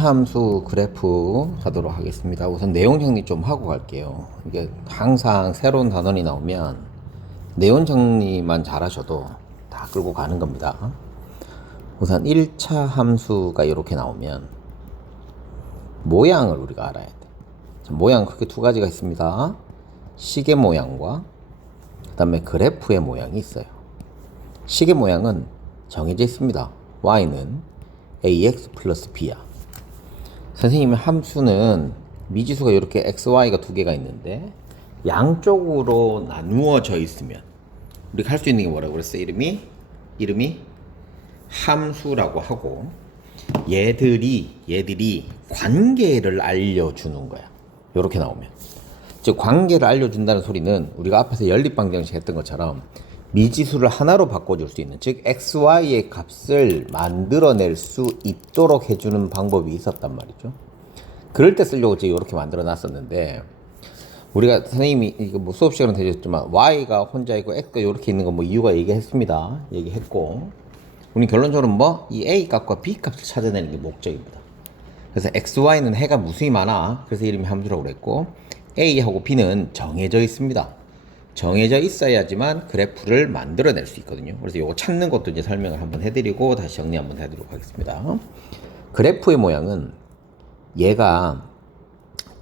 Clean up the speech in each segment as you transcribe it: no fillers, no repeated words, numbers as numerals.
함수 그래프 가도록 하겠습니다. 우선 내용 정리 좀 하고 갈게요. 이게 항상 새로운 단원이 나오면 내용 정리만 잘하셔도 다 끌고 가는 겁니다. 우선 1차 함수가 이렇게 나오면 모양을 우리가 알아야 돼. 모양 크게 두 가지가 있습니다. 시계 모양과 그 다음에 그래프의 모양이 있어요. 시계 모양은 정해져 있습니다. y는 ax 플러스 b야. 선생님의 함수는 미지수가 이렇게 xy가 두 개가 있는데 양쪽으로 나누어져 있으면 우리가 할 수 있는 게 뭐라고 그랬어? 이름이 함수라고 하고 얘들이 관계를 알려주는 거야. 이렇게 나오면 즉 관계를 알려준다는 소리는 우리가 앞에서 연립방정식 했던 것처럼 미지수를 하나로 바꿔줄 수 있는, 즉 xy의 값을 만들어낼 수 있도록 해주는 방법이 있었단 말이죠. 그럴 때 쓰려고 제가 이렇게 만들어 놨었는데, 우리가 선생님이 이거 뭐 수업 시간은 되셨지만 y가 혼자 있고 x가 이렇게 있는 거 뭐 이유가 얘기했고, 우리 결론적으로 뭐 이 a 값과 b 값을 찾아내는 게 목적입니다. 그래서 xy는 해가 무수히 많아. 그래서 이름이 함수라고 그랬고, a하고 b는 정해져 있습니다. 정해져 있어야지만 그래프를 만들어낼 수 있거든요. 그래서 이거 찾는 것도 이제 설명을 한번 해드리고 다시 정리 한번 해드리도록 하겠습니다. 그래프의 모양은 얘가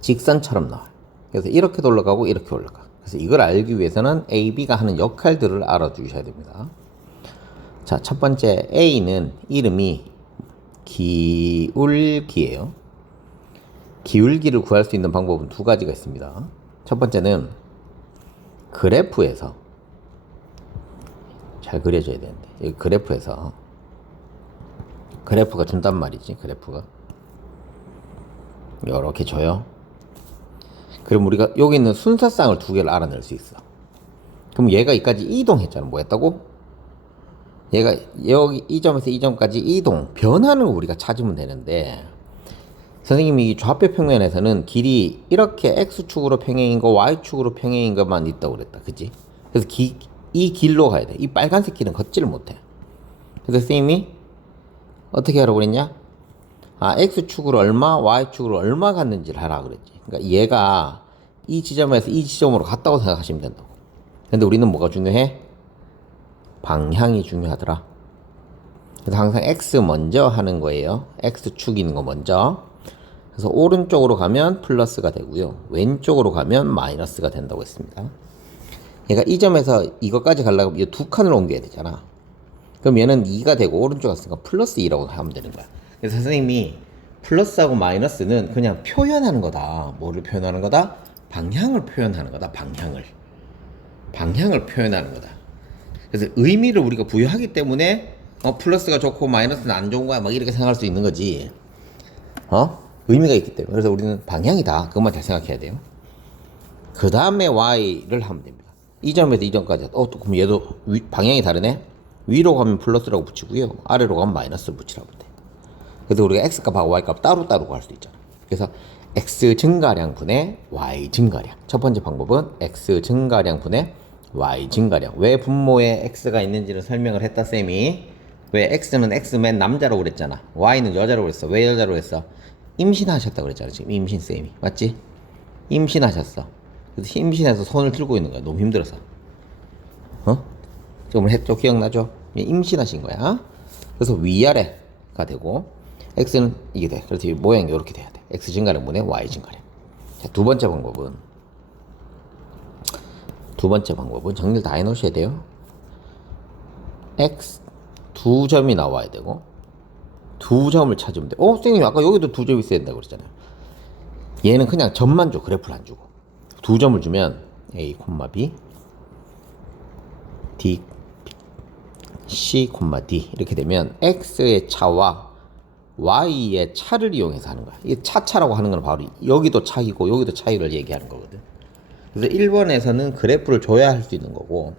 직선처럼 나와요. 그래서 이렇게 올라가고 이렇게 올라가. 그래서 이걸 알기 위해서는 A, B가 하는 역할들을 알아두셔야 됩니다. 자, 첫 번째 A는 이름이 기울기예요. 기울기를 구할 수 있는 방법은 두 가지가 있습니다. 첫 번째는 그래프에서 잘 그려져야 되는데, 여기 그래프에서 그래프가 준단 말이지. 그래프가 이렇게 줘요. 그럼 우리가 여기 있는 순서쌍을 두 개를 알아낼 수 있어. 그럼 얘가 여기까지 이동했잖아. 뭐 했다고? 얘가 여기 이 점에서 이 점까지 이동, 변하는 거 우리가 찾으면 되는데, 선생님이 좌표 평면에서는 길이 이렇게 x축으로 평행인 거 y축으로 평행인 것만 있다고 그랬다. 그치? 그래서 이 길로 가야 돼. 이 빨간색 길은 걷지를 못해. 그래서 선생님이 어떻게 하라고 그랬냐? x축으로 얼마, y축으로 얼마 갔는지를 하라 그랬지. 그러니까 얘가 이 지점에서 이 지점으로 갔다고 생각하시면 된다고. 근데 우리는 뭐가 중요해? 방향이 중요하더라. 그래서 항상 x 먼저 하는 거예요. x축 있는 거 먼저. 그래서 오른쪽으로 가면 플러스가 되고요. 왼쪽으로 가면 마이너스가 된다고 했습니다. 얘가 이 점에서 이것까지 가려면 이 두 칸을 옮겨야 되잖아. 그럼 얘는 2가 되고 오른쪽 갔으니까 플러스 2라고 하면 되는 거야. 그래서 선생님이 플러스하고 마이너스는 그냥 표현하는 거다. 뭐를 표현하는 거다? 방향을 표현하는 거다. 방향을 표현하는 거다. 그래서 의미를 우리가 부여하기 때문에 플러스가 좋고 마이너스는 안 좋은 거야 막 이렇게 생각할 수 있는 거지. 의미가 있기 때문에. 그래서 우리는 방향이다. 그것만 잘 생각해야 돼요. 그 다음에 y를 하면 됩니다. 이 점에서 이 점까지. 그럼 얘도 방향이 다르네? 위로 가면 플러스라고 붙이고요. 아래로 가면 마이너스 붙이라고 돼. 그래서 우리가 x값하고 y값 따로따로 구할 수 있잖아. 그래서 x 증가량 분의 y 증가량. 첫 번째 방법은 x 증가량 분의 y 증가량. 왜 분모에 x가 있는지를 설명을 했다, 쌤이. 왜 x는 x맨 남자라고 그랬잖아. y는 여자라고 그랬어. 왜 여자라고 그랬어? 임신하셨다고 그랬잖아. 지금 임신쌤이. 맞지? 임신하셨어. 그래서 임신해서 손을 들고 있는 거야. 너무 힘들어서. 조금 했죠? 기억나죠? 임신하신 거야. 그래서 위아래가 되고 x는 이게 돼. 그래서 모양이 이렇게 돼야 돼. x 증가량 분의 y 증가량. 자, 두 번째 방법은 정리를 다 해놓으셔야 돼요. x 두 점이 나와야 되고 두 점을 찾으면 돼. 선생님 아까 여기도 두 점 있어야 된다고 그랬잖아요. 얘는 그냥 점만 줘. 그래프를 안 주고. 두 점을 주면 a, b, d, c, d 이렇게 되면 x의 차와 y의 차를 이용해서 하는 거야. 이게 차라고 하는 건 바로 여기도 차이고 여기도 차이를 얘기하는 거거든. 그래서 1번에서는 그래프를 줘야 할 수 있는 거고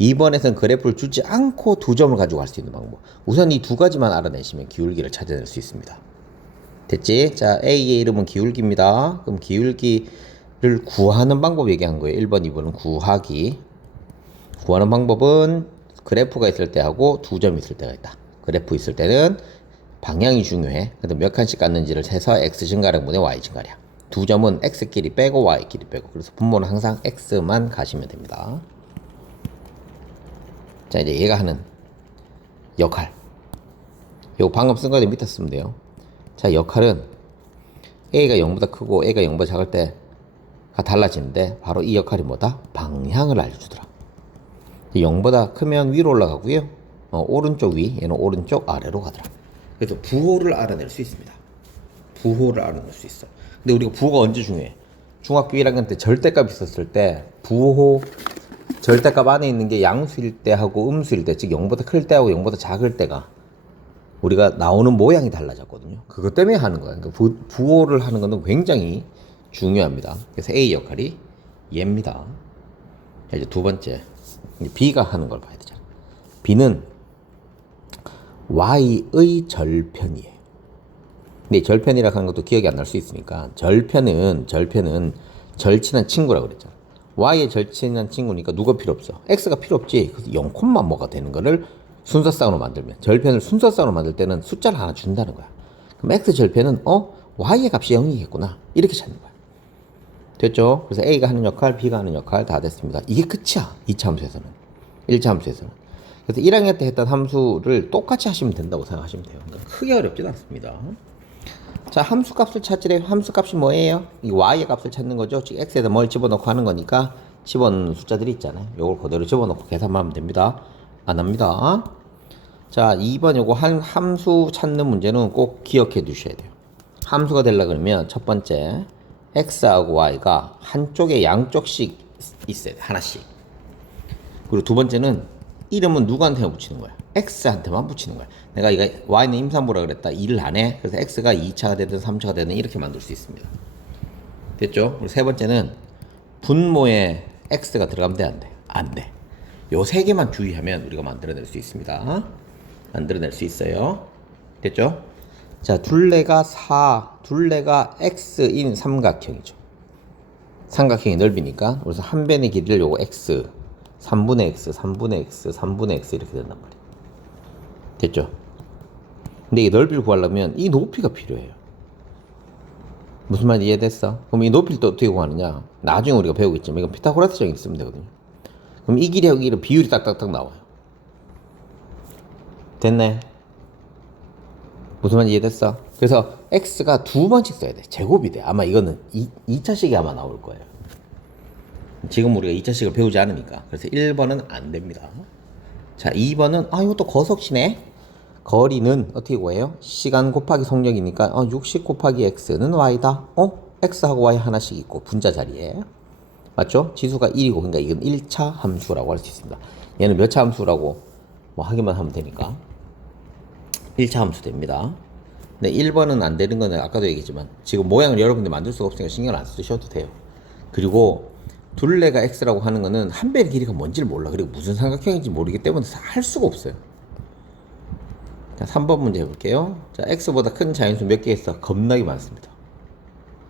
2번에서는 그래프를 주지 않고 두 점을 가지고 갈 수 있는 방법. 우선 이 두 가지만 알아내시면 기울기를 찾아낼 수 있습니다. 됐지? 자, A의 이름은 기울기입니다. 그럼 기울기를 구하는 방법 얘기한 거예요. 1번, 2번은 구하기. 구하는 방법은 그래프가 있을 때 하고 두 점이 있을 때가 있다. 그래프 있을 때는 방향이 중요해. 근데 몇 칸씩 갔는지를 세서 x 증가량분의 y 증가량. 두 점은 x끼리 빼고 y끼리 빼고. 그래서 분모는 항상 x만 가시면 됩니다. 자, 이제 얘가 하는 역할. 요 방금 쓴 거에 밑에 쓰면 돼요. 자, 역할은 a가 0보다 크고 a가 0보다 작을 때가 달라지는데 바로 이 역할이 뭐다? 방향을 알려주더라. 0보다 크면 위로 올라가고요. 오른쪽 위, 얘는 오른쪽 아래로 가더라. 그래서 부호를 알아낼 수 있습니다. 부호를 알아낼 수 있어. 근데 우리가 부호가 언제 중요해? 중학교 1학년 때 절대값 있었을 때 부호 절대값 안에 있는 게 양수일 때하고 음수일 때, 즉 0보다 클 때하고 0보다 작을 때가 우리가 나오는 모양이 달라졌거든요. 그것 때문에 하는 거야. 그러니까 부호를 하는 것은 굉장히 중요합니다. 그래서 A 역할이 얘입니다. 자, 이제 두 번째, B가 하는 걸 봐야 되잖아. B는 Y의 절편이에요. 근데 절편이라고 하는 것도 기억이 안 날 수 있으니까 절편은 절친한 친구라고 그랬잖아. Y의 절친한 친구니까 누가 필요 없어? X가 필요 없지. 그래서 0, 뭐가 되는 거를 순서쌍으로 만들면, 절편을 순서쌍으로 만들 때는 숫자를 하나 준다는 거야. 그럼 X 절편은 Y의 값이 0이겠구나 이렇게 찾는 거야. 됐죠? 그래서 A가 하는 역할, B가 하는 역할 다 됐습니다. 이게 끝이야. 2차 함수에서는. 1차 함수에서는. 그래서 1학년 때 했던 함수를 똑같이 하시면 된다고 생각하시면 돼요. 그러니까 크게 어렵진 않습니다. 자, 함수값을 찾으래. 함수값이 뭐예요? 이 Y의 값을 찾는 거죠. 즉 X에다 뭘 집어넣고 하는 거니까 집어넣는 숫자들이 있잖아요. 요걸 그대로 집어넣고 계산만 하면 됩니다. 안 합니다. 자, 2번 요거 함수 찾는 문제는 꼭 기억해 두셔야 돼요. 함수가 되려 그러면 첫 번째 X하고 Y가 한쪽에 양쪽씩 있어야 돼. 하나씩. 그리고 두 번째는 이름은 누구한테만 붙이는 거야? X한테만 붙이는 거야. 내가 이거 Y는 임산부라 그랬다. 일을 안 해. 그래서 X가 2차가 되든 3차가 되든 이렇게 만들 수 있습니다. 됐죠? 그리고 세 번째는 분모에 X가 들어가면 돼, 안 돼? 안 돼. 요 세 개만 주의하면 우리가 만들어낼 수 있습니다. 만들어낼 수 있어요. 됐죠? 자, 둘레가 X인 삼각형이죠. 삼각형의 넓이니까 그래서 한 변의 길이를 요거 X 3분의 X, 3분의 X, 3분의 X 이렇게 된단 말이에요. 됐죠? 근데 이 넓이를 구하려면 이 높이가 필요해요. 무슨 말인지 이해됐어? 그럼 이 높이를 또 어떻게 구하느냐? 나중에 우리가 배우겠지만 이건 피타고라스정이 있으면 되거든요. 그럼 이 길이하고 이 길이 비율이 딱딱딱 나와요. 됐네? 무슨 말인지 이해됐어? 그래서 X가 두 번씩 써야 돼. 제곱이 돼. 아마 이거는 2차식이 아마 나올 거예요. 지금 우리가 2차식을 배우지 않으니까. 그래서 1번은 안 됩니다. 자, 2번은 이것도 거석시네. 거리는 어떻게 구해요? 시간 곱하기 속력이니까 60 곱하기 x는 y다. x하고 y 하나씩 있고 분자 자리에. 맞죠? 지수가 1이고 그러니까 이건 1차 함수라고 할 수 있습니다. 얘는 몇 차 함수라고 뭐 하기만 하면 되니까 1차 함수 됩니다. 근데 1번은 안 되는 거는 아까도 얘기했지만 지금 모양을 여러분들 만들 수가 없으니까 신경 안 쓰셔도 돼요. 그리고 둘레가 x라고 하는 거는 한 배의 길이가 뭔지를 몰라. 그리고 무슨 삼각형인지 모르기 때문에 할 수가 없어요. 자, 3번 문제 해볼게요. 자, x보다 큰 자연수 몇 개 있어? 겁나게 많습니다.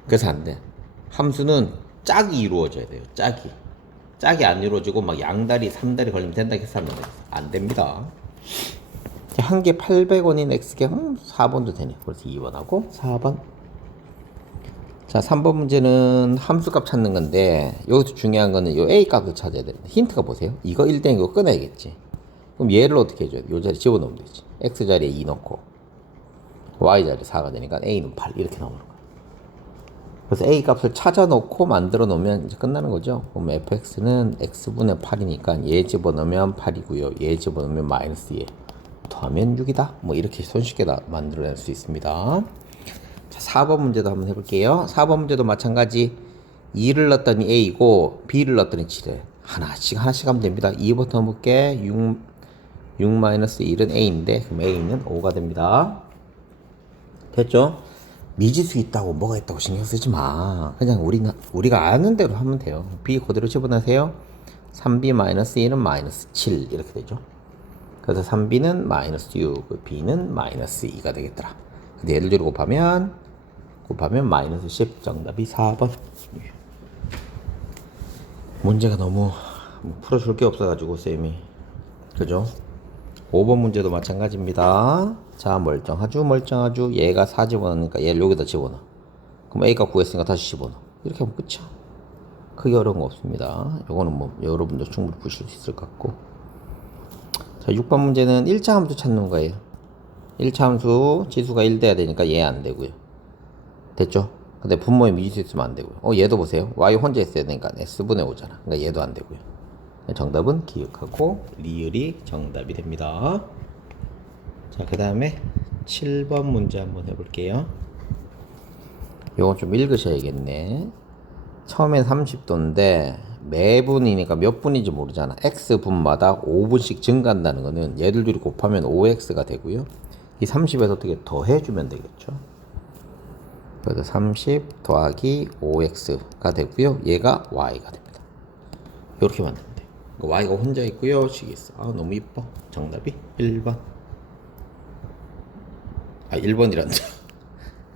그래서 안 돼. 함수는 짝이 이루어져야 돼요. 짝이 안 이루어지고 막 양다리, 3다리 걸리면 된다 해서 하면 안 됩니다. 자, 한 개 800원인 x개 4번도 되네. 그래서 2번하고 4번. 자, 3번 문제는 함수값 찾는 건데 여기서 중요한 거는 요 a 값을 찾아야 되는데 힌트가 보세요. 이거 1대 이거 끊어야겠지. 그럼 얘를 어떻게 해줘야 돼? 요 자리 집어넣으면 되지. x 자리에 2 넣고 y 자리에 4가 되니까 a는 8 이렇게 나오는 거야. 그래서 a 값을 찾아 놓고 만들어 놓으면 이제 끝나는 거죠. 그럼 fx는 x분의 8이니까 얘 집어넣으면 8이고요. 얘 집어넣으면 마이너스 1 더하면 6이다. 뭐 이렇게 손쉽게 만들어낼 수 있습니다. 자, 4번 문제도 한번 해볼게요. 4번 문제도 마찬가지 2를 넣었더니 a이고 b를 넣었더니 7에 하나씩 하면 됩니다. 2부터 해볼게. 6-1은 a인데 그럼 a는 5가 됩니다. 됐죠? 미지수 있다고 뭐가 있다고 신경 쓰지 마. 그냥 우리가 아는 대로 하면 돼요. b 그대로 집어넣으세요. 3b-1은 마이너스 7 이렇게 되죠. 그래서 3b는 마이너스 6, b는 마이너스 2가 되겠더라. 근데 얘를 곱하면 마이너스 10 정답이 4번. 문제가 너무 풀어줄 게 없어가지고 쌤이 그죠? 5번 문제도 마찬가지입니다. 자, 멀쩡하죠. 얘가 4 집어넣으니까 얘를 여기다 집어넣어. 그럼 A값 구했으니까 다시 집어넣어. 이렇게 하면 끝이야. 크게 어려운 거 없습니다. 요거는 뭐 여러분도 충분히 푸실 수 있을 것 같고. 자, 6번 문제는 1차 함수 찾는 거예요. 1차 함수 지수가 1 돼야 되니까 얘 안 되고요. 됐죠? 근데 분모에 미지수 있으면 안 되고요. 얘도 보세요. y 혼자 있어야 되니까 S분의 5잖아. 그러니까 얘도 안 되고요. 정답은 기억하고 리을이 정답이 됩니다. 자, 그 다음에 7번 문제 한번 해볼게요. 요건 좀 읽으셔야겠네. 처음엔 30도인데 매분이니까 몇 분인지 모르잖아. x분마다 5분씩 증가한다는 거는 얘들 둘이 곱하면 5x가 되고요. 이 30에서 어떻게 더해주면 되겠죠. 그래서 30 더하기 5x가 되고요. 얘가 y가 됩니다. 이렇게 만들면 돼요. y가 혼자 있고요. 식이 있어. 아, 너무 이뻐. 정답이 1번. 아, 1번이란다.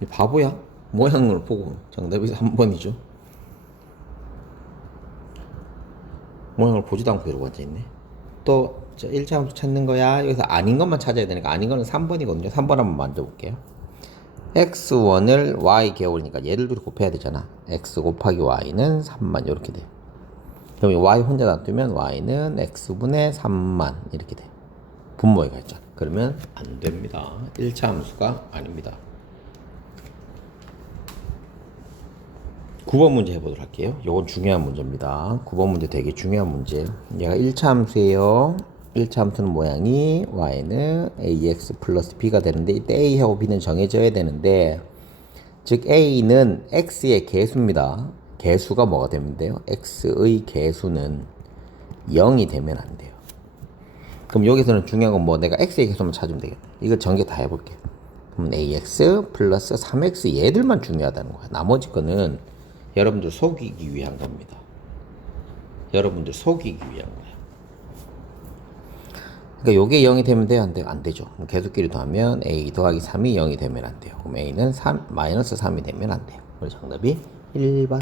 이 바보야? 모양을 보고 정답이 3번이죠. 모양을 보지도 않고 이러고 앉아있네. 또 1차 함수 찾는 거야. 여기서 아닌 것만 찾아야 되니까 아닌 거는 3번이거든요. 3번 한번 만들어볼게요. x1을 y 개월이니까 얘를 둘이 곱해야 되잖아. x 곱하기 y는 3만 이렇게 돼. 그럼 y 혼자 놔두면 y는 x분의 3만 이렇게 돼. 분모에 가 있잖아. 그러면 안 됩니다. 1차 함수가 아닙니다. 9번 문제 해보도록 할게요. 이건 중요한 문제입니다. 9번 문제 되게 중요한 문제. 얘가 1차 함수예요. 1차 함수는 모양이 y는 ax 플러스 b가 되는데 이때 a하고 b는 정해져야 되는데 즉 a는 x의 개수입니다. 개수가 뭐가 되면 돼요? x의 개수는 0이 되면 안 돼요. 그럼 여기서는 중요한 건 뭐 내가 x의 개수만 찾으면 되겠다. 이거 전개 다 해볼게요. 그러면 ax 플러스 3x 얘들만 중요하다는 거야. 나머지 거는 여러분들 속이기 위한 겁니다. 여러분들 속이기 위한 거야. 그러니까 요게 0이 되면 돼요? 안 돼요? 안 되죠. 계수끼리 더하면 a 더하기 3이 0이 되면 안 돼요. 그럼 a는 3, 마이너스 3이 되면 안 돼요. 그래서 정답이 1번.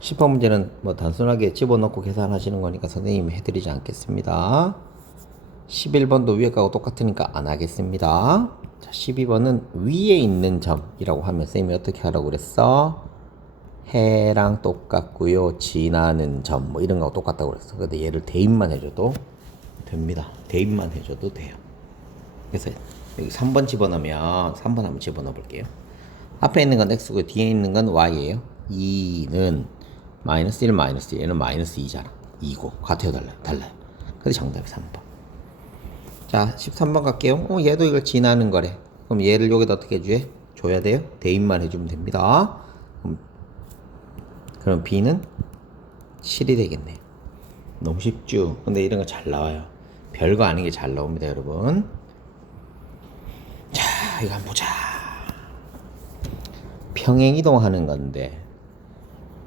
10번 문제는 뭐 단순하게 집어넣고 계산하시는 거니까 선생님이 해드리지 않겠습니다. 11번도 위에 거하고 똑같으니까 안 하겠습니다. 자, 12번은 위에 있는 점이라고 하면 쌤이 어떻게 하라고 그랬어? 해랑 똑같고요. 지나는 점 뭐 이런 거하고 똑같다고 그랬어. 근데 얘를 대입만 해줘도 됩니다. 대입만 해줘도 돼요. 그래서 여기 3번 집어넣으면 3번 한번 집어넣어 볼게요. 앞에 있는 건 x고 뒤에 있는 건 y예요. 2는 마이너스 1 마이너스 1 얘는 마이너스 2잖아. 2고 같아요 달라요. 그래서 정답이 3번. 자, 13번 갈게요. 얘도 이걸 지나는 거래. 그럼 얘를 여기다 어떻게 줘야 돼요? 대입만 해주면 됩니다. 그럼 b는 7이 되겠네요. 너무 쉽죠? 근데 이런 거 잘 나와요. 별거 아닌 게 잘 나옵니다, 여러분. 자, 이거 한번 보자. 평행이동하는 건데,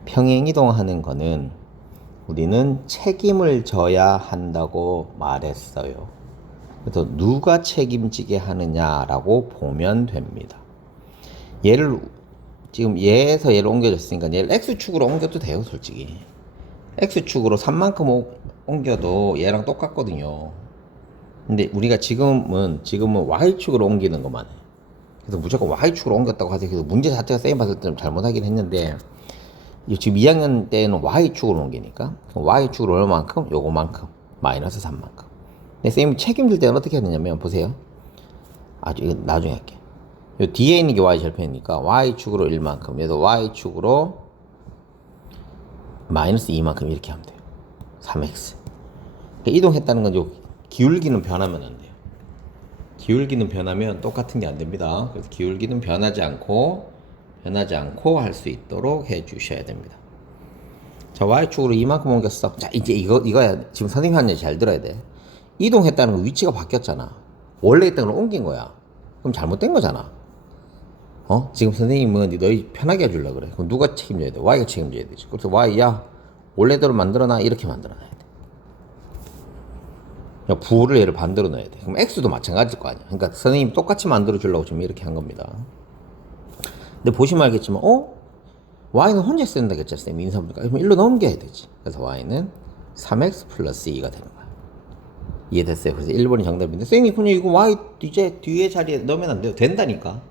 평행이동하는 거는 우리는 책임을 져야 한다고 말했어요. 그래서 누가 책임지게 하느냐라고 보면 됩니다. 얘를 지금 얘에서 얘를 옮겨줬으니까 얘를 x축으로 옮겨도 돼요, 솔직히. x축으로 3만큼 옮겨도 얘랑 똑같거든요. 근데 우리가 지금은 y축으로 옮기는 것만 해. 그래서 무조건 y축으로 옮겼다고 하세요. 그래서 문제 자체가 쌤 봤을 때는 잘못하긴 했는데 지금 2학년 때는 y축으로 옮기니까 y축으로 얼마만큼? 요거만큼 마이너스 3만큼. 근데 쌤이 책임질 때는 어떻게 하느냐면 보세요. 아주 이거 나중에 할게. 요 뒤에 있는 게 y절편이니까 y축으로 1만큼 그래서 y축으로 마이너스 2만큼 이렇게 하면 돼요. 3x. 그러니까 이동했다는 건 요 기울기는 변하면 안 돼요. 기울기는 변하면 똑같은 게 안 됩니다. 그래서 기울기는 변하지 않고 할 수 있도록 해 주셔야 됩니다. 자, y축으로 이만큼 옮겼어. 자, 이제 이거야. 지금 선생님 하는 얘기 잘 들어야 돼. 이동했다는 건 위치가 바뀌었잖아. 원래 있던 걸 옮긴 거야. 그럼 잘못된 거잖아. 지금 선생님은 너희 편하게 해주려고 그래. 그럼 누가 책임져야 돼? y가 책임져야 되지. 그래서 y야, 원래대로 만들어놔. 이렇게 만들어놔야 돼. 부호를 얘를 반대로 넣어야 돼. 그럼 x도 마찬가지일 거 아니야. 그러니까 선생님 똑같이 만들어주려고 지금 이렇게 한 겁니다. 근데 보시면 알겠지만, y는 혼자 쓴다 그랬죠, 쌤. 인사 보니까. 그럼 1로 넘겨야 되지. 그래서 y는 3x 플러스 2가 되는 거야. 이해됐어요? 그래서 1번이 정답인데 선생님 그냥 이거 y 이제 뒤에 자리에 넣으면 안 돼요. 된다니까.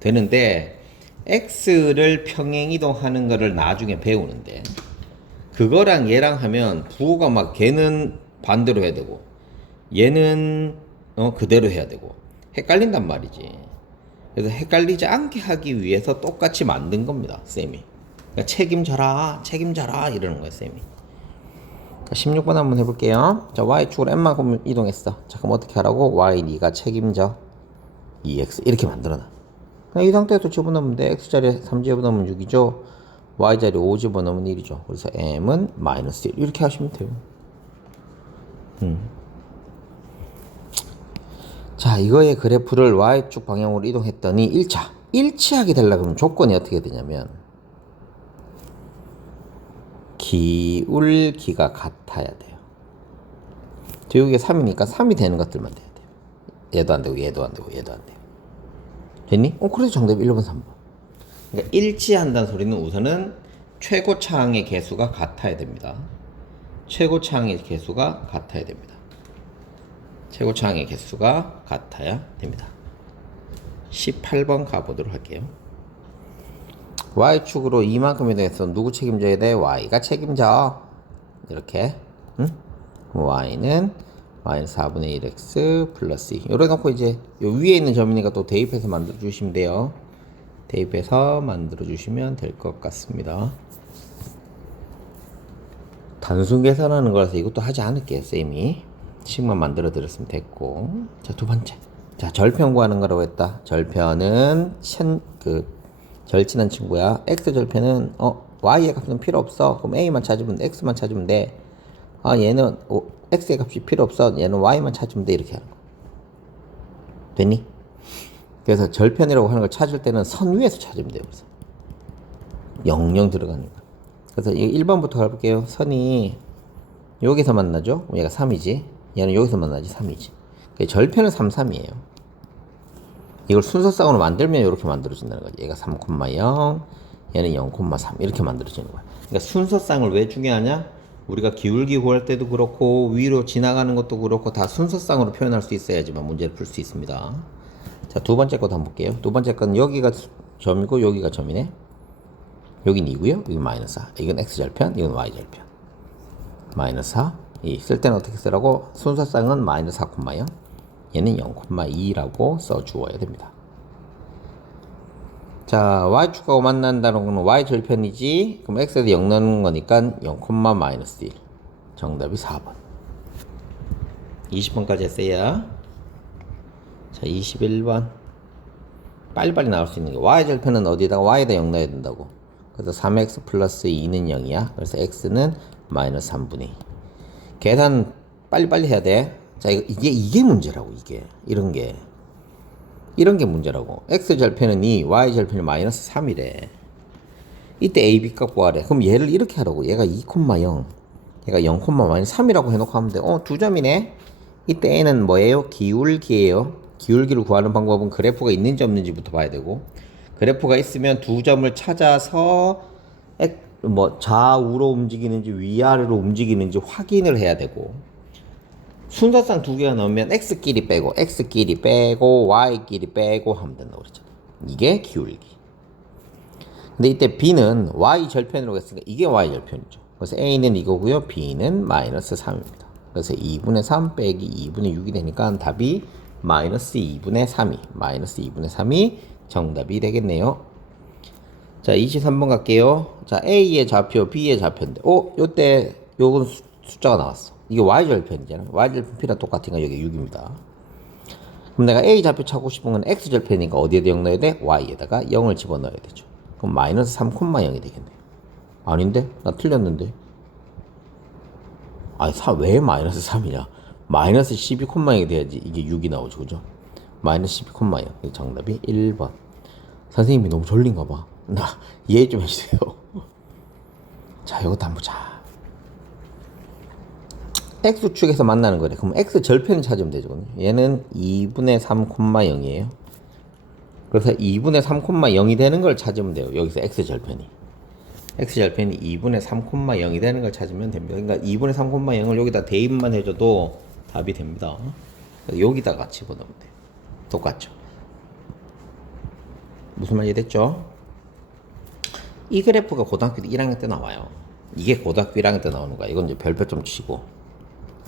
되는데 x를 평행 이동하는 거를 나중에 배우는데 그거랑 얘랑 하면 부호가 막 걔는 반대로 해야 되고 얘는 그대로 해야 되고 헷갈린단 말이지. 그래서 헷갈리지 않게 하기 위해서 똑같이 만든 겁니다, 쌤이. 그러니까 책임져라 이러는 거야, 쌤이. 16번 한번 해볼게요. 자, y축으로 n만큼 이동했어. 자, 그럼 어떻게 하라고? y 네가 책임져 2x 이렇게 만들어놔. 이 상태에서 집어넣으면 돼. x자리에 3 집어넣으면 6이죠. y자리에 5 집어넣으면 1이죠. 그래서 m은 마이너스 1 이렇게 하시면 돼요. 자, 이거의 그래프를 y축 방향으로 이동했더니 1차 일치하게 되려고 하면 조건이 어떻게 되냐면 기울기가 같아야 돼요. 여기가 3이니까 3이 되는 것들만 돼야 돼요. 얘도 안 되고 얘도 안 되고 얘도 안 돼요. 됐니? 그래서 정답이 1번 3번. 그러니까 일치한다는 소리는 우선은 최고차항의 개수가 같아야 됩니다. 최고차항의 개수가 같아야 됩니다. 최고차항의 개수가 같아야 됩니다. 18번 가보도록 할게요. y축으로 이만큼에 대해서 누구 책임져야 돼? y가 책임져. 이렇게. 응? y는 마이너스 4분의 1x 플러스 2. 요래 놓고 이제 요 위에 있는 점이니까 또 대입해서 만들어 주시면 돼요. 대입해서 만들어 주시면 될 것 같습니다. 단순 계산하는 거라서 이것도 하지 않을게요, 쌤이. 식만 만들어 드렸으면 됐고. 자, 두 번째. 자, 절편 구하는 거라고 했다. 절편은 절친한 친구야. x 절편은 y의 값은 필요 없어. 그럼 a만 찾으면 x만 찾으면 돼. 얘는 x의 값이 필요 없어. 얘는 y만 찾으면 돼. 이렇게 하는 거. 됐니? 그래서 절편이라고 하는 걸 찾을 때는 선 위에서 찾으면 돼요. 그래서 0 들어가는 거. 그래서 1번부터 가볼게요. 선이 여기서 만나죠? 얘가 3이지. 얘는 여기서 만나지 3이지. 절편은 3, 3이에요. 이걸 순서쌍으로 만들면 이렇게 만들어진다는 거지. 얘가 3,0, 얘는 0,3 이렇게 만들어지는 거야. 그러니까 순서쌍을 왜 중요하냐? 우리가 기울기 구할 때도 그렇고 위로 지나가는 것도 그렇고 다 순서쌍으로 표현할 수 있어야지만 문제를 풀 수 있습니다. 자, 두 번째 것도 한번 볼게요. 두 번째 건 여기가 점이고 여기가 점이네. 여긴 2고요. 여기 마이너스 4. 이건 x절편, 이건 y절편. 마이너스 4. 쓸 때는 어떻게 쓰라고? 순서쌍은 마이너스 4,0. 얘는 0,2라고 써주어야 됩니다. 자, y축하고 만난다는 거는 y절편이지. 그럼 x에도 0 넣는 거니까 0, 마이너스 1. 정답이 4번. 20번까지 했어요. 자, 21번. 빨리빨리 나올 수 있는 게 y절편은 어디다가 y에다 0 넣어야 된다고. 그래서 3x 플러스 2는 0이야. 그래서 x는 마이너스 3분의 2. 계산 빨리빨리 해야 돼. 자, 이게 문제라고, 이게. 이런 게 문제라고. x절편은 2, y절편이 마이너스 3이래. 이때 a, b 값 구하래. 그럼 얘를 이렇게 하라고. 얘가 2,0, 얘가 0, 마이너스 3이라고 해놓고 하면 돼. 두 점이네. 이때 a는 뭐예요? 기울기예요. 기울기를 구하는 방법은 그래프가 있는지 없는지부터 봐야 되고, 그래프가 있으면 두 점을 찾아서 좌우로 움직이는지 위아래로 움직이는지 확인을 해야 되고, 순서상 두 개가 나오면 x끼리 빼고 y끼리 빼고 하면 된다고 그랬잖아. 이게 기울기. 근데 이때 b는 y절편이라고 했으니까 이게 y절편이죠. 그래서 a는 이거고요. b는 마이너스 3입니다. 그래서 2분의 3 빼기 2분의 6이 되니까 답이 마이너스 2분의 3이 마이너스 2분의 3이 정답이 되겠네요. 자, 23번 갈게요. 자, A의 좌표, B의 좌표인데, 요때 요건 숫자가 나왔어. 이게 Y절편이잖아. Y절편 P랑 똑같으니까 여기 6입니다. 그럼 내가 A 좌표 찾고 싶은 건 X절편이니까 어디에다 0 넣어야 돼? Y에다가 0을 집어넣어야 되죠. 그럼 마이너스 3,0이 되겠네. 아닌데? 나 틀렸는데. 아니, 왜 마이너스 3이냐? 마이너스 12,0이 돼야지 이게 6이 나오죠. 그죠? 마이너스 12,0. 정답이 1번. 선생님이 너무 졸린가 봐. 나 이해 좀 해주세요. 자, 이것도 한번 보자. X축에서 만나는 거래. 그럼 X절편을 찾으면 되죠. 얘는 2분의 3,0이에요. 그래서 2분의 3,0이 되는 걸 찾으면 돼요. 여기서 X절편이 2분의 3,0이 되는 걸 찾으면 됩니다. 그러니까 2분의 3,0을 여기다 대입만 해줘도 답이 됩니다. 여기다가 집어넣으면 돼요. 똑같죠. 무슨 말 이해됐죠? 이 그래프가 고등학교 1학년 때 나와요. 이게 고등학교 1학년 때 나오는 거야. 이건 이제 별표 좀 치고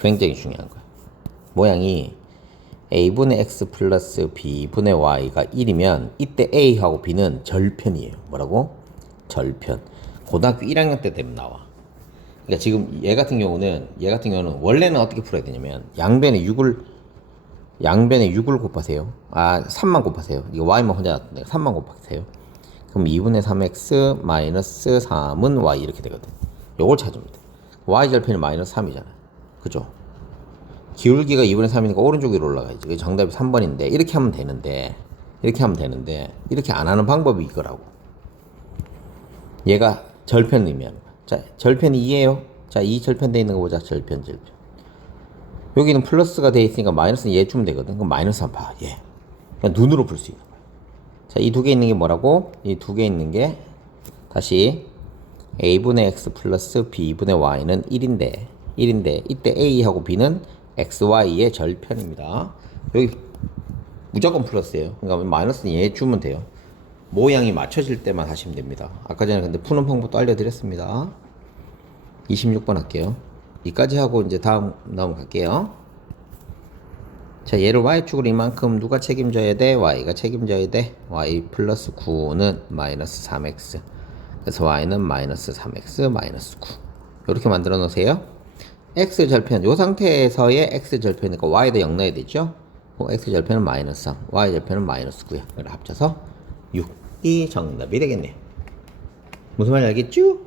굉장히 중요한 거야. 모양이 a분의 x 플러스 b분의 y가 1이면 이때 a하고 b는 절편이에요. 뭐라고? 절편. 고등학교 1학년 때 되면 나와. 그러니까 지금 얘 같은 경우는 원래는 어떻게 풀어야 되냐면 양변에 6을 곱하세요. 3만 곱하세요. 이거 y만 혼자 놨는데 3만 곱하세요. 그럼 2분의 3x 마이너스 3은 y 이렇게 되거든. 요걸 찾으면 돼. y 절편이 마이너스 3이잖아. 그죠? 기울기가 2분의 3이니까 오른쪽 위로 올라가야지. 정답이 3번인데 이렇게 하면 되는데 이렇게 안 하는 방법이 이거라고. 얘가 절편 의미하는 거야. 자, 절편이 2예요. 자, 2 절편돼 있는 거 보자. 절편. 여기는 플러스가 돼 있으니까 마이너스는 얘 주면 되거든. 그럼 마이너스 3 봐. 얘. 그냥 눈으로 풀 수 있는 거야. 자, 이 두 개 있는 게 뭐라고? 이 두 개 있는 게 다시 a분의 x 플러스 b분의 y는 1인데 이때 a하고 b는 xy의 절편입니다. 여기 무조건 플러스예요. 그러니까 마이너스는 얘 주면 돼요. 모양이 맞춰질 때만 하시면 됩니다. 아까 전에 근데 푸는 방법도 알려드렸습니다. 26번 할게요. 이까지 하고 이제 다음 넘어갈게요. 자, 얘를 y축으로 이만큼 누가 책임져야 돼? y가 책임져야 돼. y 플러스 9는 마이너스 3x. 그래서 y는 마이너스 3x 마이너스 9. 이렇게 만들어 놓으세요. x 절편, 이 상태에서의 x 절편이니까 y도 0 넣어야 되죠. x 절편은 마이너스 3, y 절편은 마이너스 9야. 그래 합쳐서 6이 정답이 되겠네요. 무슨 말인지 알겠죠?